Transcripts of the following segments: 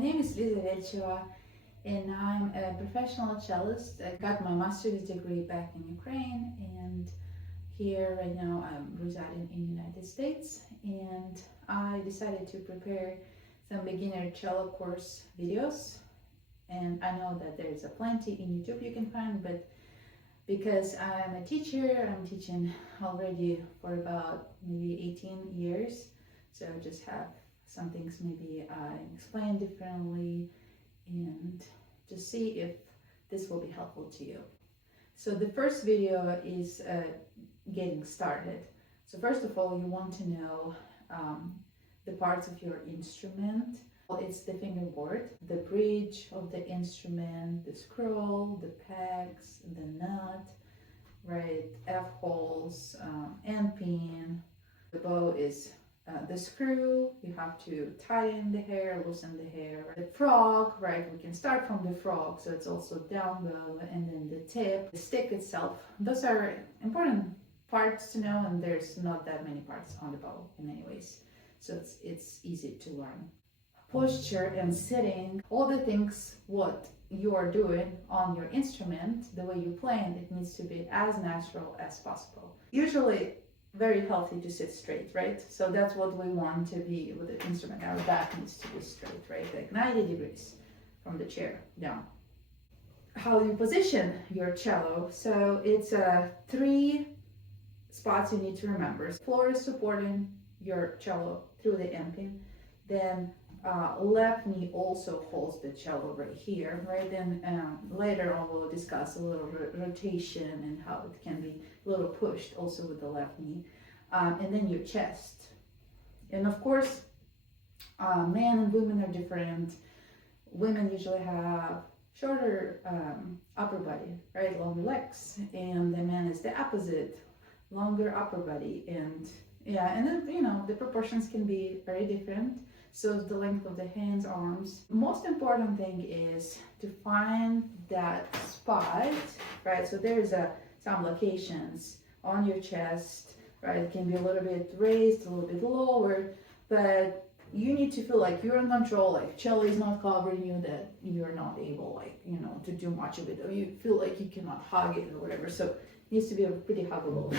name is Lisa, and I'm a professional cellist. I got my master's degree back in Ukraine, and here right now I'm residing in the United States. And I decided to prepare some beginner cello course videos. And I know that there's a plenty in YouTube you can find, but because I'm a teacher, I'm teaching already for about maybe 18 years. So I just have some things maybe I explain differently and just see if this will be helpful to you. So the first video is getting started. So first of all, you want to know the parts of your instrument. It's the fingerboard, the bridge of the instrument, the scroll, the pegs, the nut, right, F-holes, and pin. The bow is the screw. You have to tighten the hair, loosen the hair. The frog, right, we can start from the frog, so it's also down bow, and then the tip, the stick itself. Those are important parts to know, and there's not that many parts on the bow in many ways, so it's easy to learn. Posture and sitting, all the things what you are doing on your instrument, the way you play it needs to be as natural as possible. Usually very healthy to sit straight, right? So that's what we want to be with the instrument. Our back needs to be straight, right? Like 90 degrees from the chair down. How you position your cello. So it's 3 spots you need to remember. Floor is supporting your cello through the end pin. Then left knee also holds the cello right here, right? And later on we'll discuss a little rotation and how it can be a little pushed also with the left knee. And then your chest. And of course, men and women are different. Women usually have shorter upper body, right? Longer legs. And the man is the opposite, longer upper body. And yeah, and then, you know, the proportions can be very different. So the length of the hands, arms. Most important thing is to find that spot, right? So there's some locations on your chest, right? It can be a little bit raised, a little bit lower, but you need to feel like you're in control, like cello is not covering you, that you're not able, like, you know, to do much of it, or you feel like you cannot hug it or whatever. So it needs to be pretty huggable.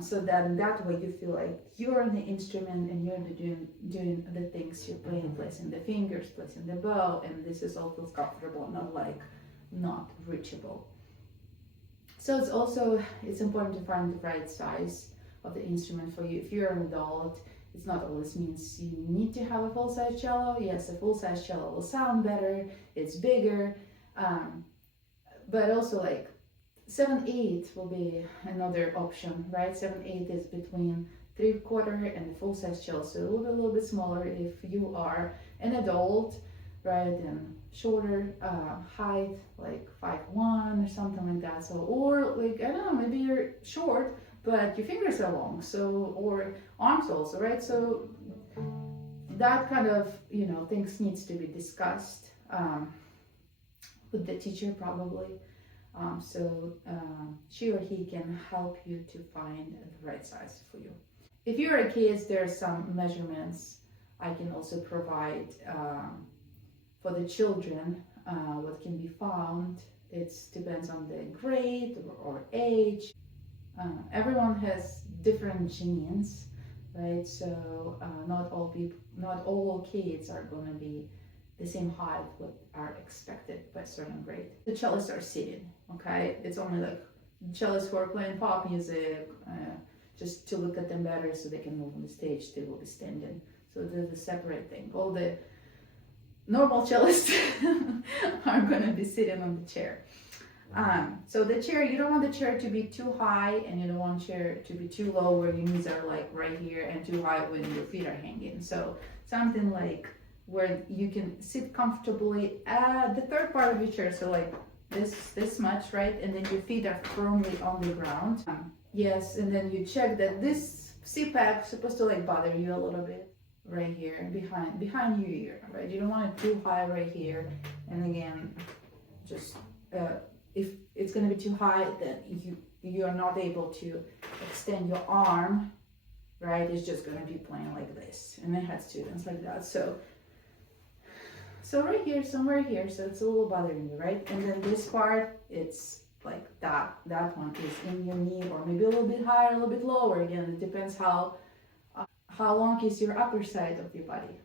So that in that way you feel like you're on the instrument and you're doing the things you're playing, placing the fingers, placing the bow, and this is all feels comfortable, not like not reachable. So it's important to find the right size of the instrument for you. If you're an adult, it's not always means you need to have a full-size cello. Yes, a full-size cello will sound better, it's bigger, but also like 7/8 will be another option, right? 7/8 is between 3/4 and the full-size cello, so it will be a little bit smaller if you are an adult, right? And shorter height, like 5'1" or something like that. So, or like, I don't know, maybe you're short, but your fingers are long, so, or arms also, right? So that kind of, you know, things needs to be discussed with the teacher probably. She or he can help you to find the right size for you. If you're a kid, there are some measurements I can also provide for the children. What can be found, it depends on the grade or age. Everyone has different genes, right? So not all kids are going to be the same height what are expected by a certain grade. The cellists are sitting, okay? It's only like cellists who are playing pop music, just to look at them better so they can move on the stage, they will be standing. So there's a separate thing. All the normal cellists are gonna be sitting on the chair. So the chair, you don't want the chair to be too high, and you don't want the chair to be too low where your knees are like right here, and too high when your feet are hanging. So something like where you can sit comfortably at the third part of your chair, so like this much, right? And then your feet are firmly on the ground. Yes, and then you check that this CPAP is supposed to like bother you a little bit right here, behind your ear, right? You don't want it too high right here. And again, just if it's gonna be too high, then you are not able to extend your arm, right? It's just gonna be playing like this, and I had students like that. So so right here, somewhere here, so it's a little bothering you, right? And then this part, it's like that one is in your knee, or maybe a little bit higher, a little bit lower. Again, it depends how long is your upper side of your body.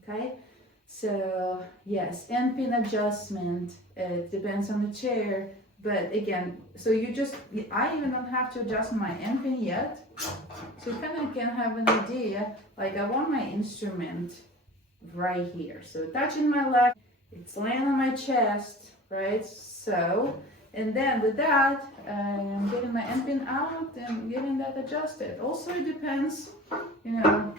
Okay, so yes, end pin adjustment, it depends on the chair, but again, so I even don't have to adjust my end pin yet, so you kind of can have an idea. Like, I want my instrument right here, so touching my left, it's laying on my chest, right? So, and then with that, I'm getting my end pin out and getting that adjusted. Also, it depends, you know,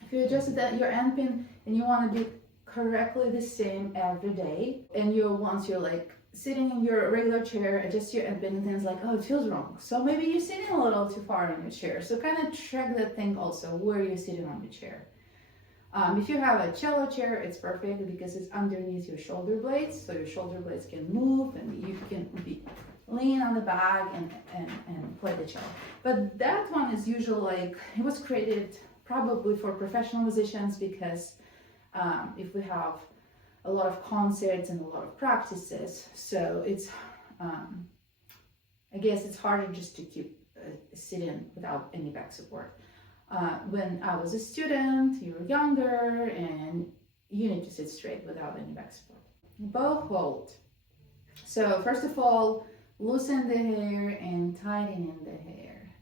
if you adjusted your end pin and you want to be correctly the same every day, and once you're like sitting in your regular chair, adjust your end pin, and then it's like, oh, it feels wrong. So maybe you're sitting a little too far in your chair. So kind of track that thing also, where you're sitting on the chair. If you have a cello chair, it's perfect because it's underneath your shoulder blades, so your shoulder blades can move and you can lean on the back and play the cello. But that one is usually like, it was created probably for professional musicians, because if we have a lot of concerts and a lot of practices, so it's I guess it's harder just to keep sitting without any back support. When I was a student, you were younger, and you need to sit straight without any back support. Bow hold. So first of all, loosen the hair and tighten in the hair.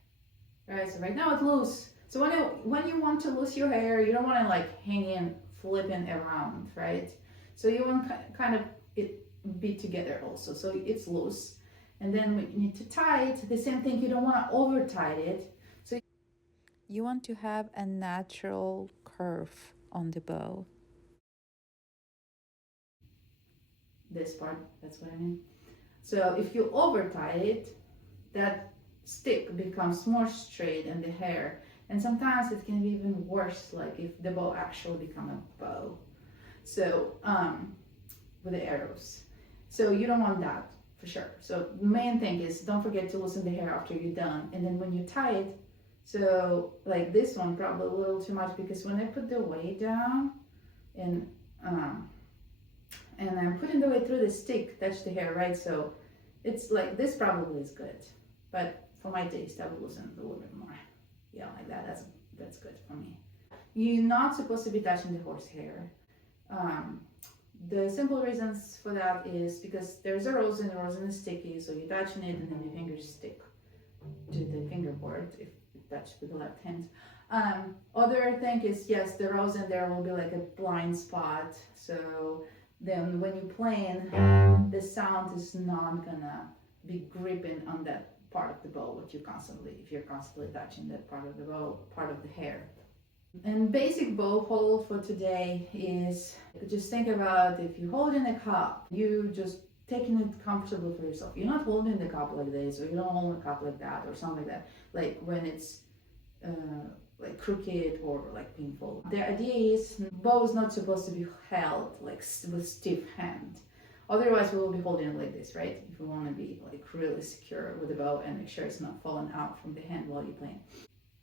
Right, so right now it's loose. So when you want to loose your hair, you don't want to like hang in, flipping around, right? So you want kind of it be together also, so it's loose. And then we need to tie it, the same thing, you don't want to over tight it. So you want to have a natural curve on the bow. This part, that's what I mean. So if you over tie it, that stick becomes more straight in the hair. And sometimes it can be even worse, like if the bow actually become a bow. So, with the arrows. So you don't want that, for sure. So the main thing is, don't forget to loosen the hair after you're done. And then when you tie it, so like this one, probably a little too much, because when I put the weight down, and I'm putting the weight through the stick, touch the hair, right? So it's like, this probably is good. But for my taste, I would loosen it a little bit more. Yeah, like that, that's good for me. You're not supposed to be touching the horsehair. The simple reasons for that is because there's a rosin, the rosin is sticky, so you're touching it and then your fingers stick to the fingerboard if you touch with the left hand. Other thing is, yes, the rosin, there will be like a blind spot, so then when you're playing, the sound is not gonna be gripping on that part of the bow, if you're constantly touching that part of the bow, part of the hair. And basic bow hold for today is, just think about, if you're holding a cup, you just taking it comfortable for yourself. You're not holding the cup like this, or you don't hold the cup like that, or something like that. Like when it's like crooked or like painful. The idea is, bow is not supposed to be held like with stiff hand. Otherwise, we will be holding it like this, right? If we want to be like really secure with the bow and make sure it's not falling out from the hand while you're playing.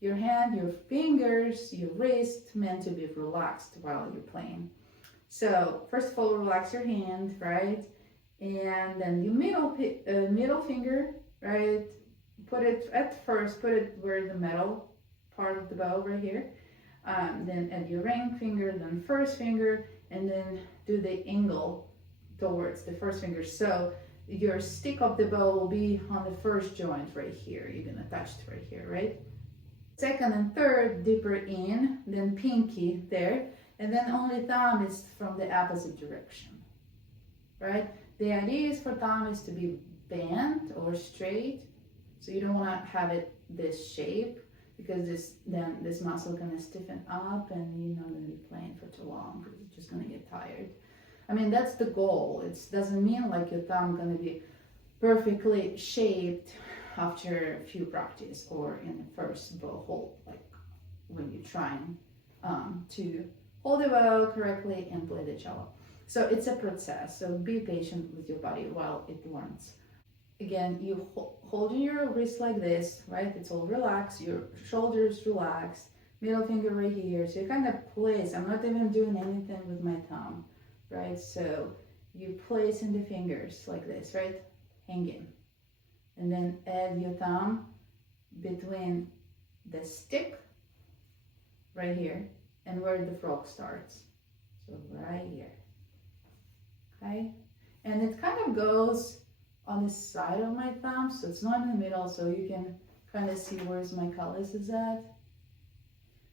Your hand, your fingers, your wrist meant to be relaxed while you're playing. So first of all, relax your hand, right? And then your middle finger, right? Put it where the metal part of the bow right here. Then add your ring finger, then first finger, and then do the angle towards the first finger. So your stick of the bow will be on the first joint right here. You're gonna touch it right here, right? Second and third, deeper in, then pinky there, and then only thumb is from the opposite direction, right? The idea is for thumb is to be bent or straight, so you don't want to have it this shape, because this muscle gonna stiffen up and you're not gonna be playing for too long, because it's just gonna get tired. I mean, that's the goal. It doesn't mean like your thumb gonna be perfectly shaped after a few practice or in the first bow hold, like when you're trying to hold the bow correctly and play the cello. So it's a process, so be patient with your body while it learns. Again, you holding your wrist like this, right? It's all relaxed, your shoulders relaxed, middle finger right here. So you kind of place, I'm not even doing anything with my thumb, right? right? So you place in the fingers like this, right? Hanging. And then add your thumb between the stick right here and where the frog starts. So right here. Okay? And it kind of goes on the side of my thumb, so it's not in the middle, so you can kind of see where's my callus is at.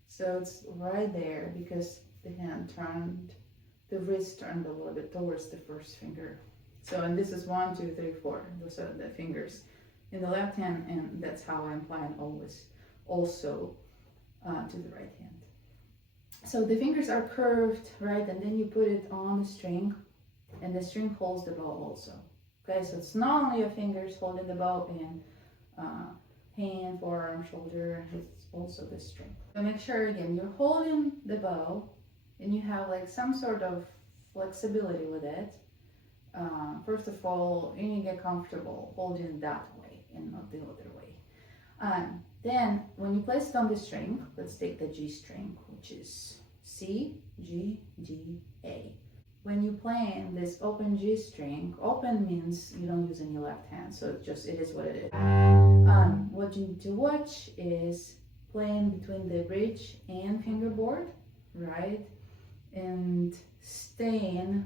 So it's right there because the hand turned, the wrist turned a little bit towards the first finger. So, and this is 1, 2, 3, 4. Those are the fingers in the left hand, and that's how I'm playing always, also to the right hand. So the fingers are curved, right? And then you put it on the string, and the string holds the bow also. Okay, so it's not only your fingers holding the bow and hand, forearm, shoulder, it's also the string. So make sure again you're holding the bow and you have like some sort of flexibility with it. First of all, you need to get comfortable holding that way and not the other way. Then when you place it on the string, let's take the G string, which is C, G, D, A. When you play this open G string, open means you don't use any left hand, so it is what it is. What you need to watch is playing between the bridge and fingerboard, right? And staying,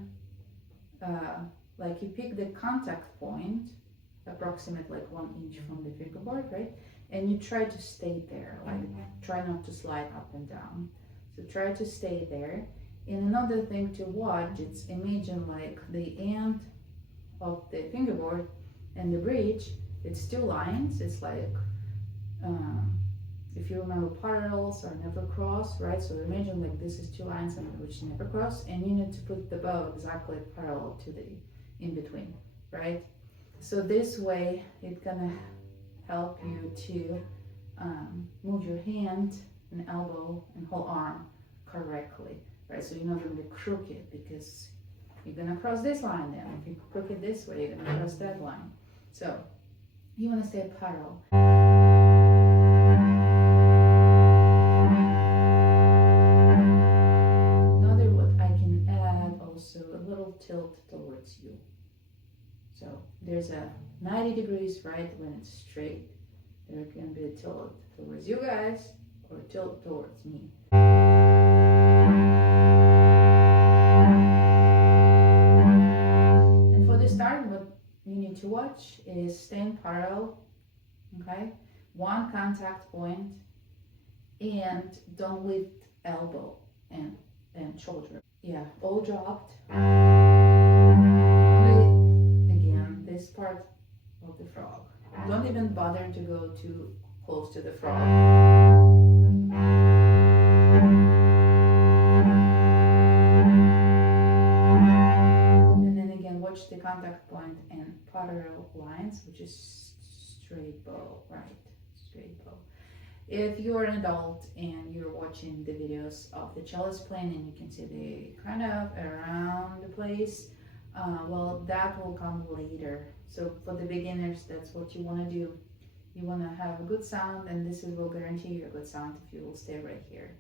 like you pick the contact point, approximately like 1 inch from the fingerboard, right? And you try to stay there, like try not to slide up and down. So try to stay there. And another thing to watch, it's imagine like the end of the fingerboard and the bridge, it's 2 lines. It's like, if you remember, parallels are never cross, right? So imagine like this is 2 lines and which never cross, and you need to put the bow exactly parallel to the in between, right? So this way it's gonna help you to move your hand and elbow and whole arm correctly, right? So you're not gonna be crooked because you're gonna cross this line then. If you crook it this way, you're gonna cross that line. So you wanna stay parallel. Another what I can add also a little tilt towards you. So there's a 90 degrees, right, when it's straight. There can be a tilt towards you guys or tilt towards me. And for the start, what you need to watch is staying parallel, okay? 1 contact point, and don't lift elbow and shoulder. Yeah, all dropped. Again, this part of the frog. Don't even bother to go too close to the frog. And then again, watch the contact point and parallel lines, which is straight bow, right? Straight bow. If you're an adult and you're watching the videos of the cellist playing and you can see they kind of around the place, well, that will come later. So for the beginners, that's what you want to do. You want to have a good sound, and this will guarantee you a good sound if you will stay right here.